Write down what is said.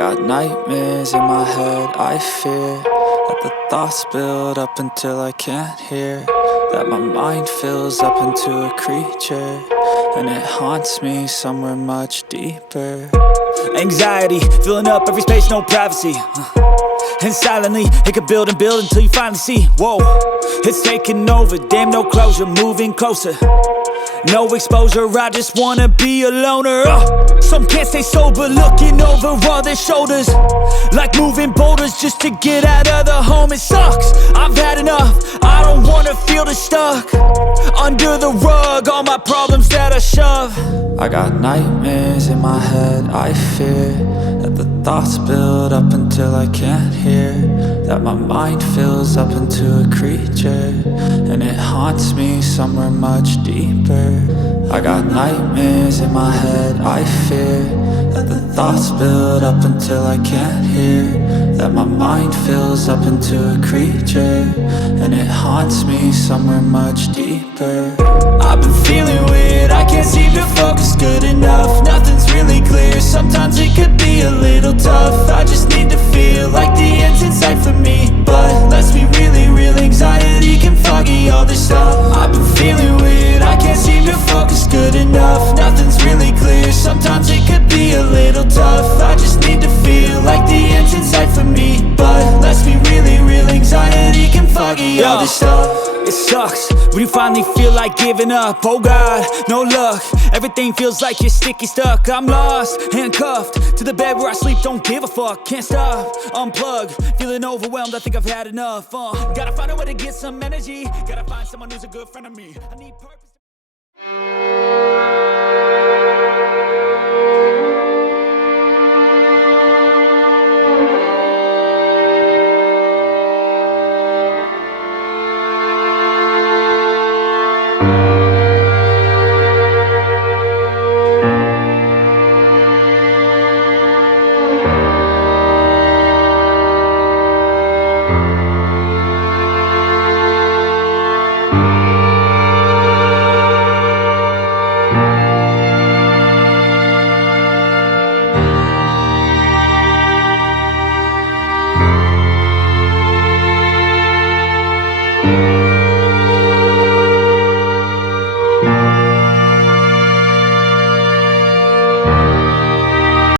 got nightmares in my head, I fear that the thoughts build up until I can't hear, that my mind fills up into a creature, and it haunts me somewhere much deeper. Anxiety, filling up every space, no privacy. And silently, it could build and build until you finally see, whoa, it's taking over, damn, no closure, moving closer. No exposure, I just wanna be a loner. Some can't stay sober, looking over all their shoulders, like moving boulders just to get out of the home. It sucks, I've had enough, I don't wanna feel the stuck under the rug, all my problems that I shove. I got nightmares in my head, I fear that the thoughts build up until I can't hear, that my mind fills up into a creature, and it haunts me somewhere much deeper. I got nightmares in my head, I fear that the thoughts build up until I can't hear, that my mind fills up into a creature, and it haunts me somewhere much deeper. I've been feeling weird, I can't seem to focus good enough. Nothing's really clear, sometimes it could be a little tough. I just need to feel like the end's in sight for me, but let's be really real, anxiety can foggy all this stuff. I've been feeling weird, I can't seem to focus good enough. Nothing's really clear, sometimes it could be a little tough. I just need to feel like the end's in sight for me, but let's be really real, anxiety can foggy all this stuff. It sucks when you finally feel like giving up. Oh God, no luck, everything feels like you're sticky stuck. I'm lost, handcuffed to the bed where I sleep, don't give a fuck. Can't stop, unplug, feeling overwhelmed, I think I've had enough. Gotta find a way to get some energy, gotta find someone who's a good friend of me. I need purpose.